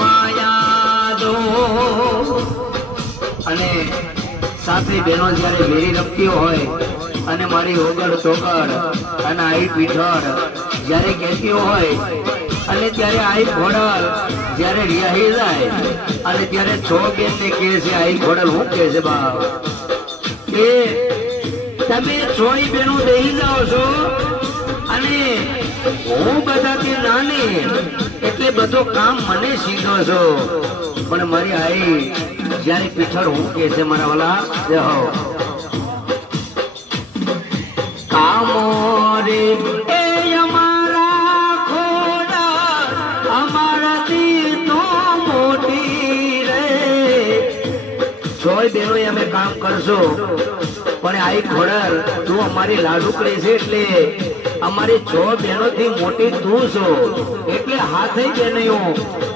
માયા દો અને સાથી બહેનો જ્યારે વેરી રમતી હોય, અને મારી ઓગળ ચોકડ અને આઈ પીઠળ, જ્યારે કહેતી હોય, અને ત્યારે આઈ ઘોડલ, જ્યારે રિયાહી જાય, અને ત્યારે છો કે કે છે, આઈ ઘોડલ હું કે છે, બાપ? કે તમે સોય બેનો દઈ જાઓ છો? અને હું બધાથી નાની, એટલે બધું કામ મને શીખો છો. પણ મારી આઈ, જ્યારે પીછળ હું કે છે મારા વાલા જે છોય બેનો અમે કામ કરશો. પણ આઈ ખોડર તું અમારી લાડુકડી છે એટલે. અમારી છ બહેનો થી મોટી તું છો. એટલે હાથે બેનીઓ,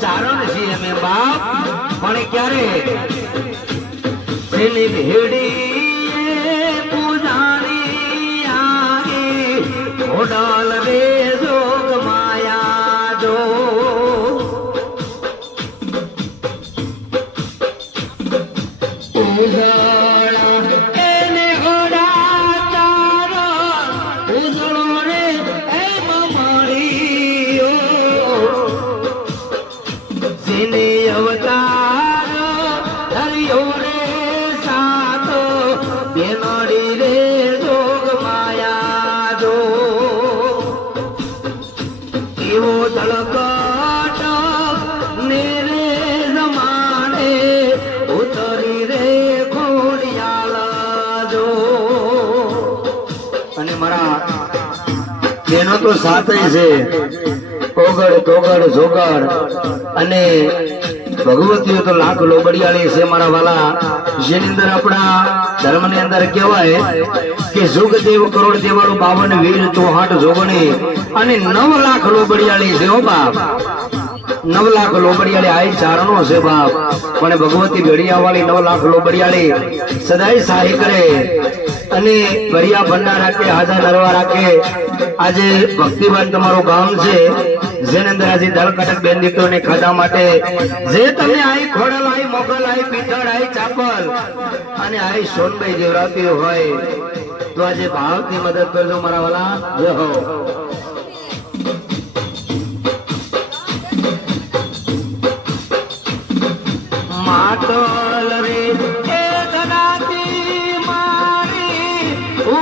ચારણ છીએ અમે બાપ. પણ ક્યારે? આગે ઘોડાલ રે જોગ માયા દો બેનો તો સાથ છે. ઓગળ તોગળ જોગળ. અને ભગવતીઓ તો લાખ લોબડિયાળી છે મારા વાલા. જેની અંદર આપણા ધર્મની અંદર કહેવાય કે જોગદેવ કરોડ દેવાળો બાવન વીર ચોહાટ જોગણી અને નવ લાખ લોબડિયાળી છે હો બાપ. નવ લાખ લોબડિયાળી આ ચારણો છે બાપ. પણ ભગવતી ભેડિયા વાળી નવ લાખ લોબડિયાળી સદાય સહાય કરે. અને ભરિયા ભંડા રાખે હાજર નરવા રાખે. આજે ભક્તિવાન તમારું ગામ છે. જેની અંદર આજે દળકટક બેન દીકરીઓને ખાધા માટે. જે તમે આઈ ખોડલ, આઈ મોગલ, આઈ પીઠળ આઈ ચાપલ અને આઈ સોનભાઈ જેવરાતી હોય, તો આજે ભાવથી મદદ કરજો મારા વાલા. જય હો. માટલ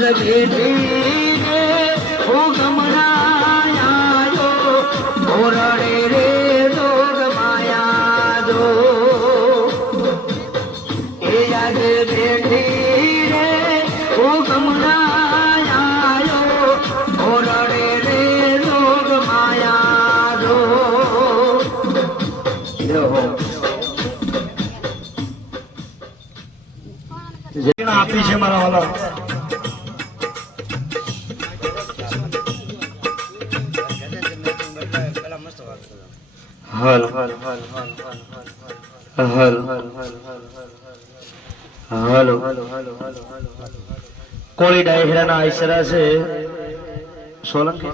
બેઠી રે હું ગમરાયો ઓરડે રે જોગ માયા જો એ આજ બેઠી રે હું ગમરાયો ઓરડે રે જોગ જો આપી છે મારા વાલા. હલ હલ હલ હલ કોળી ડાયરાના આઈસરા છે સોલંકી